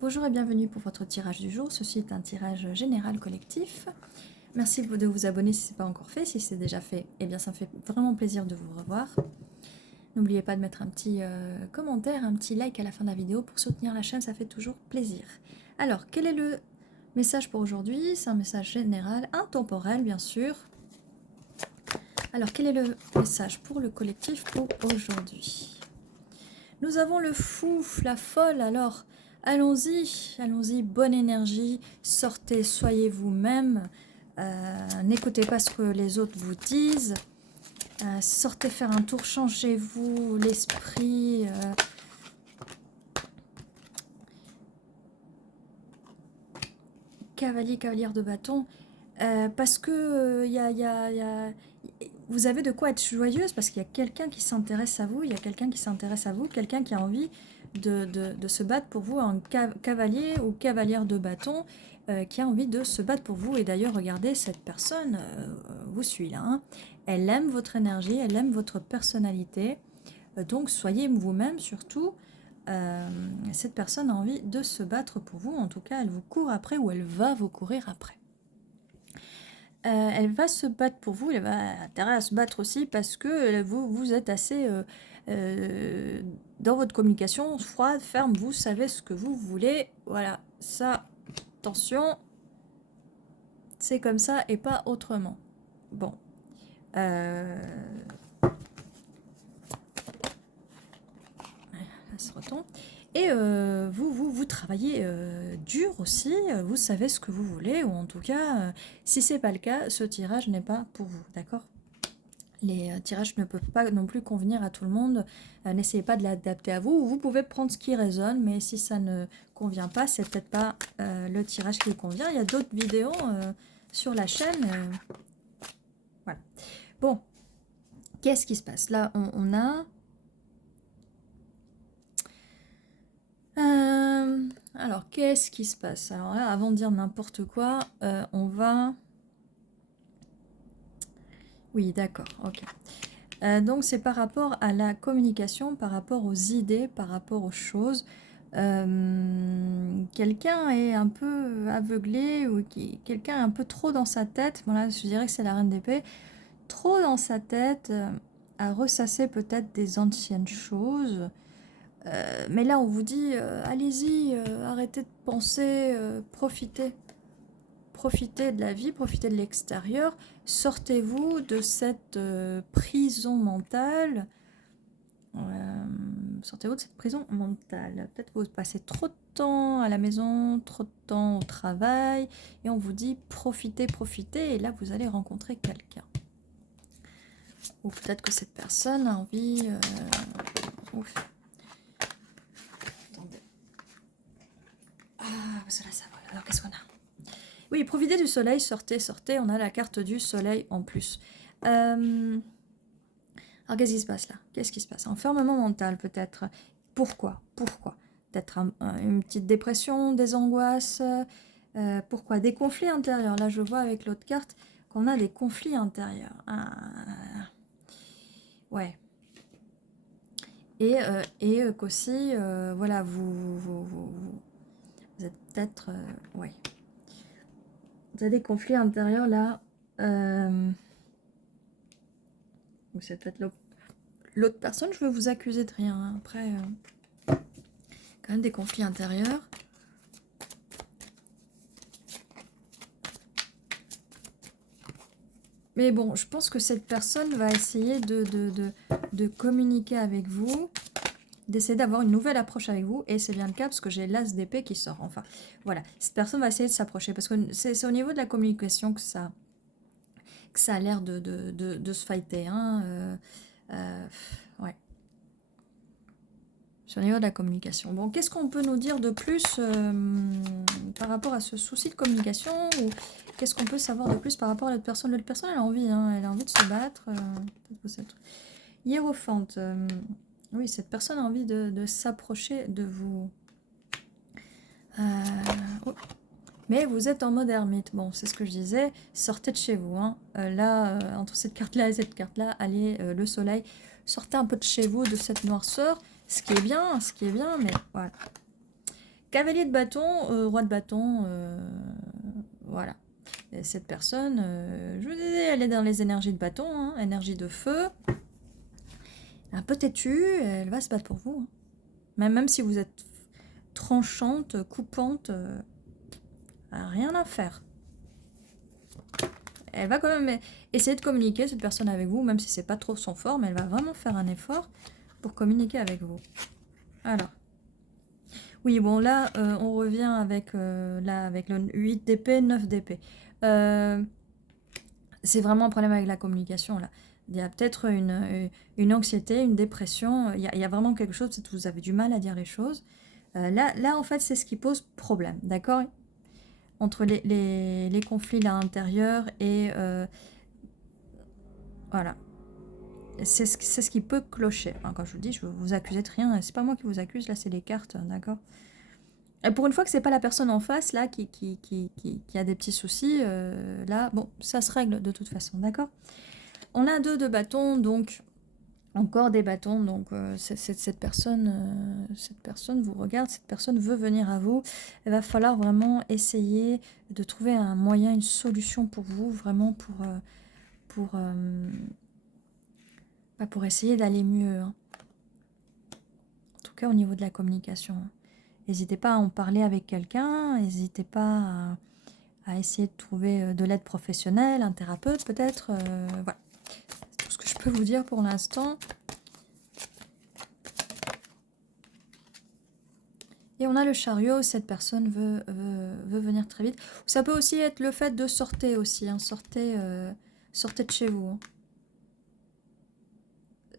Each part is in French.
Bonjour et bienvenue pour votre tirage du jour. Ceci est un tirage général collectif. Merci de vous abonner si ce n'est pas encore fait. Si c'est déjà fait, eh bien ça me fait vraiment plaisir de vous revoir. N'oubliez pas de mettre un petit commentaire, un petit like à la fin de la vidéo pour soutenir la chaîne, ça fait toujours plaisir. Alors, quel est le message pour aujourd'hui? C'est un message général, intemporel bien sûr. Alors, quel est le message pour le collectif pour aujourd'hui? Nous avons le fou, la folle, alors allons-y, allons-y, bonne énergie, sortez, soyez vous-même, n'écoutez pas ce que les autres vous disent, sortez faire un tour, changez-vous l'esprit, cavalier, cavalière de bâton, parce que vous avez de quoi être joyeuse, parce qu'il y a quelqu'un qui s'intéresse à vous, il y a quelqu'un qui s'intéresse à vous, quelqu'un qui a envie de se battre pour vous, un cavalier ou cavalière de bâton, qui a envie de se battre pour vous. Et d'ailleurs, regardez, cette personne vous suit là, hein. Elle aime votre énergie, elle aime votre personnalité, donc soyez vous-même surtout. Cette personne a envie de se battre pour vous, en tout cas elle vous court après ou elle va vous courir après. Elle va se battre pour vous, elle va intérêt à se battre aussi parce que vous êtes assez dans votre communication froide, ferme, vous savez ce que vous voulez. Voilà, ça, attention, c'est comme ça et pas autrement. Bon. Là, ça se retombe. Et vous travaillez dur aussi, vous savez ce que vous voulez, ou en tout cas, si ce n'est pas le cas, ce tirage n'est pas pour vous, d'accord? Les tirages ne peuvent pas non plus convenir à tout le monde, n'essayez pas de l'adapter à vous, vous pouvez prendre ce qui résonne, mais si ça ne convient pas, c'est peut-être pas le tirage qui vous convient. Il y a d'autres vidéos sur la chaîne, voilà. Bon, qu'est-ce qui se passe? Là, on a... alors, qu'est-ce qui se passe? Alors là, avant de dire n'importe quoi, on va... Oui, d'accord, ok. Donc, c'est par rapport à la communication, par rapport aux idées, par rapport aux choses. Quelqu'un est un peu aveuglé ou quelqu'un est un peu trop dans sa tête. Bon, là, je dirais que c'est la reine d'épée. Trop dans sa tête, à ressasser peut-être des anciennes choses. Mais là, on vous dit, allez-y, arrêtez de penser, profitez. Profitez de la vie, profitez de l'extérieur. Sortez-vous de cette prison mentale. Sortez-vous de cette prison mentale. Peut-être que vous passez trop de temps à la maison, trop de temps au travail. Et on vous dit, profitez, profitez. Et là, vous allez rencontrer quelqu'un. Ou peut-être que cette personne a envie... Ouf. Cela, ça vole. Alors, qu'est-ce qu'on a? Oui, profitez du soleil, sortez, sortez. On a la carte du soleil en plus. Alors, qu'est-ce qui se passe là? Qu'est-ce qui se passe? Enfermement mental, peut-être. Pourquoi? Pourquoi? Peut-être une petite dépression, des angoisses. Pourquoi? Des conflits intérieurs. Là, je vois avec l'autre carte qu'on a des conflits intérieurs. Ouais. Et qu'aussi, voilà, vous êtes peut-être... ouais. Vous avez des conflits intérieurs là. Ou c'est peut-être l'autre personne. Je veux vous accuser de rien. Hein. Après, quand même des conflits intérieurs. Mais bon, je pense que cette personne va essayer de communiquer avec vous, d'essayer d'avoir une nouvelle approche avec vous, et c'est bien le cas parce que j'ai l'as d'épée qui sort. Enfin, voilà, cette personne va essayer de s'approcher parce que c'est au niveau de la communication que ça a l'air de se fighter. Hein. Ouais. Sur le niveau de la communication. Bon, qu'est-ce qu'on peut nous dire de plus par rapport à ce souci de communication, ou qu'est-ce qu'on peut savoir de plus par rapport à l'autre personne? L'autre personne, elle a envie, hein, elle a envie de se battre. Hiérophante. Oui, cette personne a envie de s'approcher de vous. Oh. Mais vous êtes en mode ermite. Bon, c'est ce que je disais. Sortez de chez vous. Hein. Là, entre cette carte-là et cette carte-là, allez, le soleil. Sortez un peu de chez vous, de cette noirceur. Ce qui est bien, mais voilà. Cavalier de bâton, roi de bâton, voilà. Et cette personne, je vous disais, elle est dans les énergies de bâton, hein, énergie de feu. Un peu têtue, elle va se battre pour vous. Hein. Même si vous êtes tranchante, coupante, rien à faire. Elle va quand même essayer de communiquer, cette personne, avec vous, même si c'est pas trop son fort, mais elle va vraiment faire un effort pour communiquer avec vous. Alors. Oui, bon, là, on revient avec, avec le 8 d'épée, 9 d'épée. C'est vraiment un problème avec la communication, là. Il y a peut-être une anxiété, une dépression. Il y a vraiment quelque chose, peut-être que vous avez du mal à dire les choses. Là, en fait, c'est ce qui pose problème, d'accord? Entre les conflits à l'intérieur et... voilà. C'est ce qui peut clocher. Enfin, quand je vous dis, je ne vous accusez de rien. C'est pas moi qui vous accuse, là, c'est les cartes, d'accord? Et pour une fois que c'est pas la personne en face, là, qui a des petits soucis, là, bon, ça se règle de toute façon, d'accord? On a 2 de bâtons, donc... Encore des bâtons, donc cette personne vous regarde, cette personne veut venir à vous. Il va falloir vraiment essayer de trouver un moyen, une solution pour vous, vraiment pour essayer d'aller mieux. Hein. En tout cas au niveau de la communication. Hein. N'hésitez pas à en parler avec quelqu'un, n'hésitez pas à essayer de trouver de l'aide professionnelle, un thérapeute peut-être. Voilà, c'est tout ce que je peux vous dire pour l'instant. Et on a le chariot, cette personne veut venir très vite. Ça peut aussi être le fait de sortir aussi, hein. Sortez de chez vous. Hein.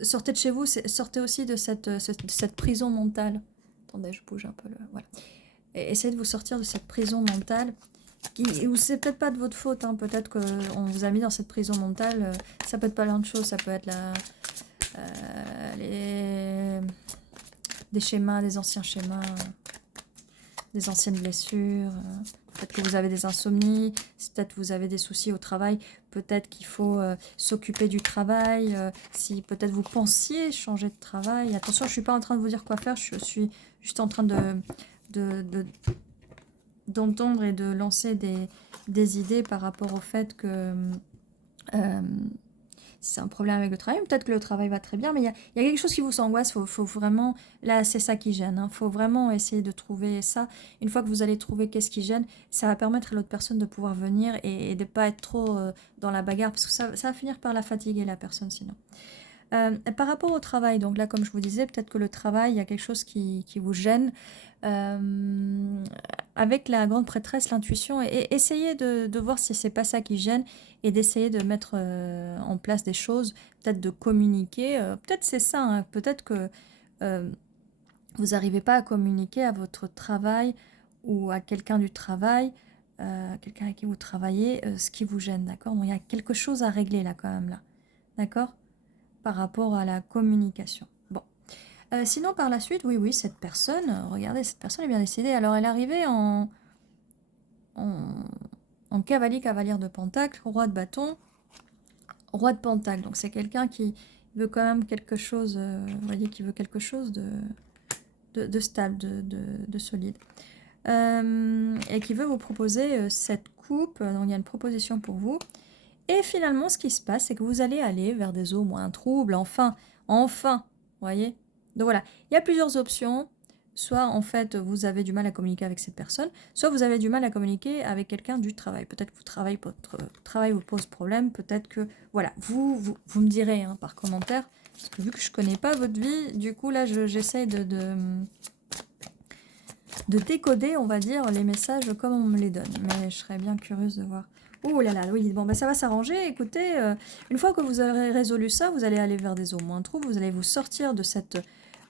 Sortez de chez vous, sortez aussi de cette prison mentale. Attendez, je bouge un peu. Voilà. Et essayez de vous sortir de cette prison mentale. Ou c'est peut-être pas de votre faute, hein. Peut-être qu'on vous a mis dans cette prison mentale. Ça peut être pas plein de choses, ça peut être des schémas, des anciens schémas. Des anciennes blessures, peut-être que vous avez des insomnies, peut-être que vous avez des soucis au travail, peut-être qu'il faut s'occuper du travail, si peut-être vous pensiez changer de travail. Attention, je ne suis pas en train de vous dire quoi faire, je suis juste en train d'entendre et de lancer des idées par rapport au fait que... si c'est un problème avec le travail, peut-être que le travail va très bien, mais il y a quelque chose qui vous angoisse, faut vraiment, là c'est ça qui gêne, faut vraiment essayer de trouver ça. Une fois que vous allez trouver qu'est-ce qui gêne, ça va permettre à l'autre personne de pouvoir venir et de ne pas être trop dans la bagarre, parce que ça va finir par la fatiguer la personne sinon. Par rapport au travail, donc là comme je vous disais, peut-être que le travail, il y a quelque chose qui vous gêne. Avec la grande prêtresse, l'intuition, et essayez de voir si c'est pas ça qui gêne et d'essayer de mettre en place des choses, peut-être de communiquer. Peut-être c'est ça, hein, peut-être que vous n'arrivez pas à communiquer à votre travail ou à quelqu'un du travail, quelqu'un avec qui vous travaillez, ce qui vous gêne, d'accord? Donc il y a quelque chose à régler là quand même, là, d'accord? Par rapport à la communication. Bon. Sinon, par la suite, oui, cette personne, regardez, cette personne est bien décidée. Alors, elle est arrivée en cavalière de Pentacle, roi de bâton, roi de Pentacle. Donc, c'est quelqu'un qui veut quand même quelque chose, vous voyez, qui veut quelque chose de stable, de solide. Et qui veut vous proposer cette coupe. Donc, il y a une proposition pour vous. Et finalement, ce qui se passe, c'est que vous allez aller vers des eaux moins troubles, enfin, vous voyez. Donc voilà, il y a plusieurs options. Soit, en fait, vous avez du mal à communiquer avec cette personne, soit vous avez du mal à communiquer avec quelqu'un du travail. Peut-être que votre travail vous pose problème, peut-être que... Voilà, vous me direz hein, par commentaire, parce que vu que je ne connais pas votre vie, du coup, là, j'essaye de décoder, on va dire, les messages comme on me les donne. Mais je serais bien curieuse de voir... Oh là là, oui, bon, ben ça va s'arranger. Écoutez, une fois que vous aurez résolu ça, vous allez aller vers des eaux moins troubles, vous allez vous sortir de cette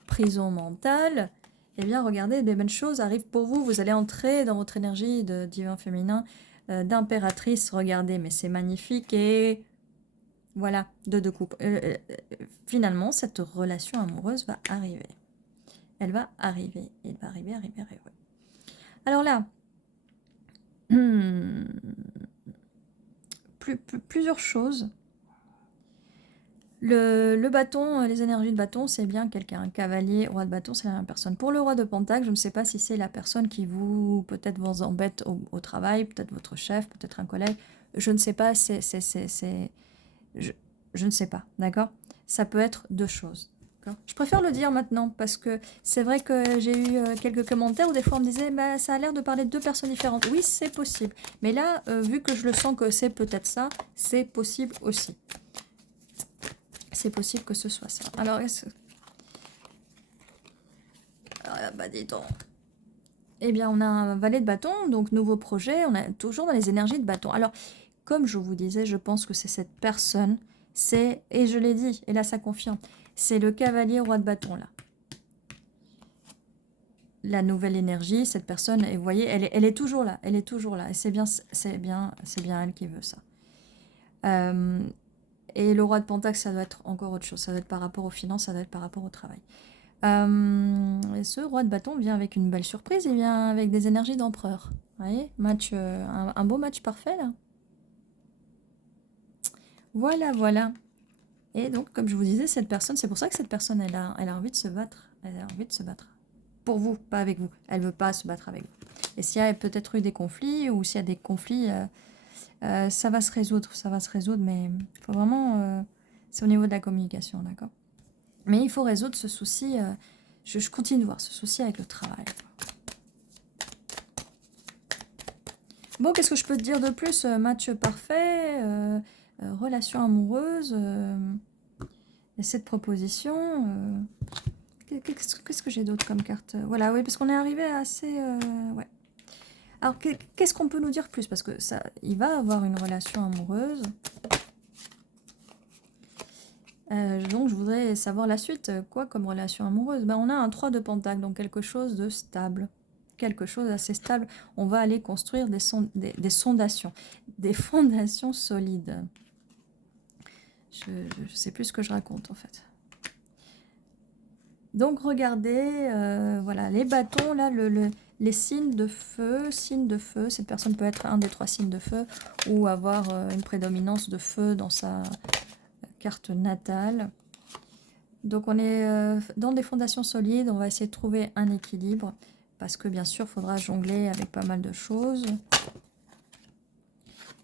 prison mentale. Eh bien, regardez, des belles choses arrivent pour vous. Vous allez entrer dans votre énergie de divin féminin, d'impératrice. Regardez, mais c'est magnifique. Et voilà, de coupe. Finalement, cette relation amoureuse va arriver. Elle va arriver. Elle va arriver. Alors là, plusieurs choses. Le bâton, les énergies de bâton, c'est bien quelqu'un. Cavalier, roi de bâton, c'est la même personne. Pour le roi de pentacle, je ne sais pas si c'est la personne qui vous, peut-être vous embête au travail, peut-être votre chef, peut-être un collègue. Je ne sais pas, je, je ne sais pas, d'accord? Ça peut être deux choses. Je préfère le dire maintenant parce que c'est vrai que j'ai eu quelques commentaires où des fois on me disait bah, ça a l'air de parler de deux personnes différentes. Oui, c'est possible. Mais là, vu que je le sens que c'est peut-être ça, c'est possible aussi. C'est possible que ce soit ça. Alors, bah dis donc. Eh bien, on a un valet de bâton, donc nouveau projet, on est toujours dans les énergies de bâton. Alors, comme je vous disais, je pense que c'est cette personne, et je l'ai dit, et là ça confirme, c'est le cavalier roi de bâton, là. La nouvelle énergie, cette personne, et vous voyez, elle est toujours là, elle est toujours là, et c'est bien elle qui veut ça. Et le roi de pentacle, ça doit être encore autre chose, ça doit être par rapport aux finances, ça doit être par rapport au travail. Et ce roi de bâton vient avec une belle surprise, il vient avec des énergies d'empereur. Vous voyez, match, un beau match parfait là. Voilà, voilà. Et donc, comme je vous disais, cette personne, c'est pour ça que cette personne, elle a envie de se battre. Elle a envie de se battre. Pour vous, pas avec vous. Elle veut pas se battre avec vous. Et s'il y a peut-être eu des conflits, ou s'il y a des conflits, ça va se résoudre, mais il faut vraiment... c'est au niveau de la communication, d'accord? Mais il faut résoudre ce souci, je continue de voir ce souci avec le travail. Bon, qu'est-ce que je peux te dire de plus? Match parfait, relation amoureuse, et cette proposition. Qu'est-ce que j'ai d'autre comme carte? Voilà, oui, parce qu'on est arrivé à assez... ouais. Alors, qu'est-ce qu'on peut nous dire plus? Parce que ça, il va avoir une relation amoureuse. Donc, je voudrais savoir la suite. Quoi comme relation amoureuse? Ben, on a un 3 de pentacle, donc quelque chose de stable. Quelque chose d'assez stable. On va aller construire des sondations. Des fondations solides. Je ne sais plus ce que je raconte, en fait. Donc, regardez, voilà, les bâtons, là, les signes de feu, cette personne peut être un des 3 signes de feu, ou avoir une prédominance de feu dans sa carte natale. Donc, on est dans des fondations solides, on va essayer de trouver un équilibre, parce que, bien sûr, il faudra jongler avec pas mal de choses.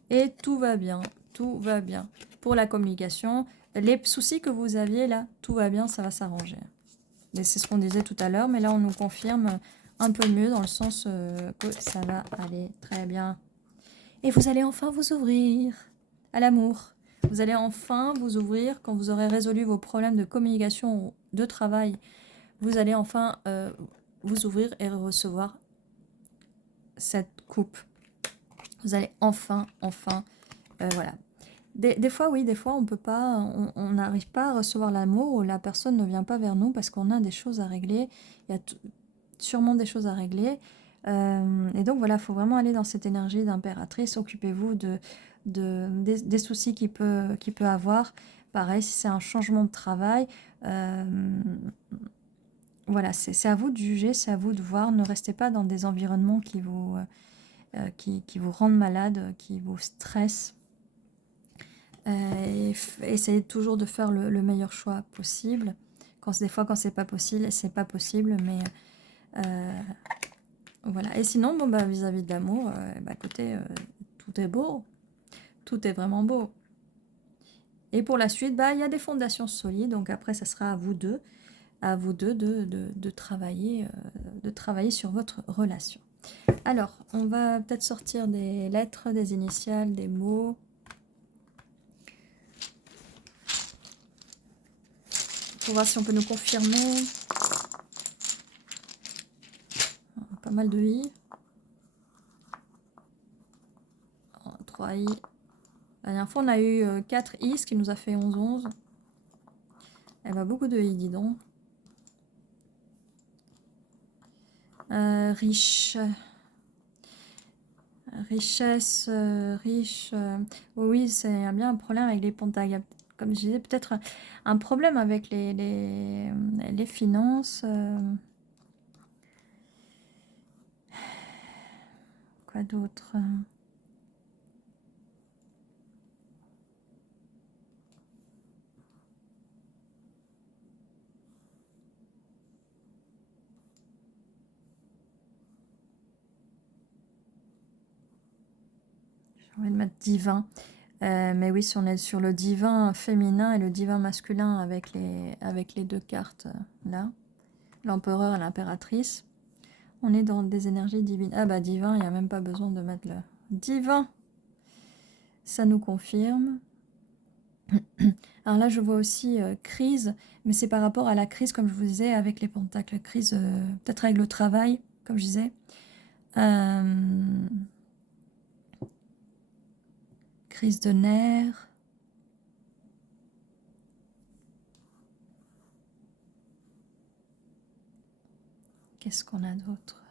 Et tout va bien, tout va bien. Pour la communication, les soucis que vous aviez, là, tout va bien, ça va s'arranger. Et c'est ce qu'on disait tout à l'heure, mais là on nous confirme un peu mieux dans le sens que ça va aller très bien. Et vous allez enfin vous ouvrir à l'amour. Vous allez enfin vous ouvrir quand vous aurez résolu vos problèmes de communication ou de travail. Vous allez enfin vous ouvrir et recevoir cette coupe. Vous allez enfin, voilà. Des fois, oui, des fois, on peut pas, on n'arrive pas à recevoir l'amour ou la personne ne vient pas vers nous parce qu'on a des choses à régler. Il y a sûrement des choses à régler. Et donc, voilà, il faut vraiment aller dans cette énergie d'impératrice. Occupez-vous des soucis qu'il peut avoir. Pareil, si c'est un changement de travail, voilà, c'est à vous de juger, c'est à vous de voir. Ne restez pas dans des environnements qui vous rendent malade, qui vous stressent. Essayez toujours de faire le meilleur choix possible. Des fois, quand c'est pas possible, mais voilà. Et sinon, bon, bah, vis-à-vis de l'amour, bah, écoutez, tout est beau. Tout est vraiment beau. Et pour la suite, bah, il y a des fondations solides. Donc après, ça sera à vous deux de travailler sur votre relation. Alors, on va peut-être sortir des lettres, des initiales, des mots. Pour voir si on peut nous confirmer. Pas mal de i. 3 i. La dernière fois, on a eu 4 i, ce qui nous a fait 11. Elle va beaucoup de i, dis donc. Riche. Richesse, riche. Oui, c'est bien un problème avec les pentagles. Comme je disais, peut-être un problème avec les finances. Quoi d'autre? j'ai envie de mettre divin. Mais oui, si on est sur le divin féminin et le divin masculin avec les deux cartes là, l'empereur et l'impératrice, on est dans des énergies divines. Ah bah divin, il n'y a même pas besoin de mettre le divin. Ça nous confirme. Alors là, je vois aussi crise, mais c'est par rapport à la crise, comme je vous disais, avec les pentacles. Crise, peut-être avec le travail, comme je disais. Crise de nerfs. Qu'est-ce qu'on a d'autre?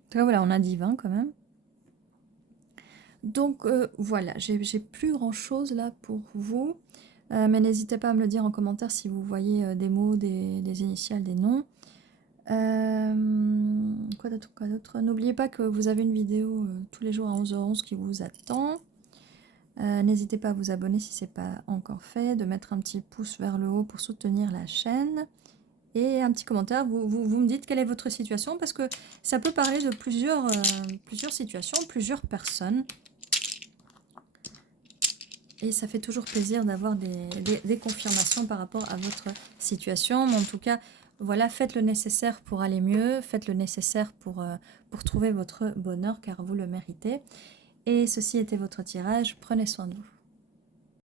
En tout cas, voilà, on a divin quand même. Donc voilà, j'ai plus grand chose là pour vous. Mais n'hésitez pas à me le dire en commentaire si vous voyez des mots, des initiales, des noms. Quoi d'autre? N'oubliez pas que vous avez une vidéo tous les jours à 11h11 qui vous attend. N'hésitez pas à vous abonner si ce n'est pas encore fait, de mettre un petit pouce vers le haut pour soutenir la chaîne. Et un petit commentaire, vous me dites quelle est votre situation, parce que ça peut parler de plusieurs situations, plusieurs personnes. Et ça fait toujours plaisir d'avoir des confirmations par rapport à votre situation. Mais en tout cas, voilà, faites le nécessaire pour aller mieux, faites le nécessaire pour trouver votre bonheur, car vous le méritez. Et ceci était votre tirage. Prenez soin de vous.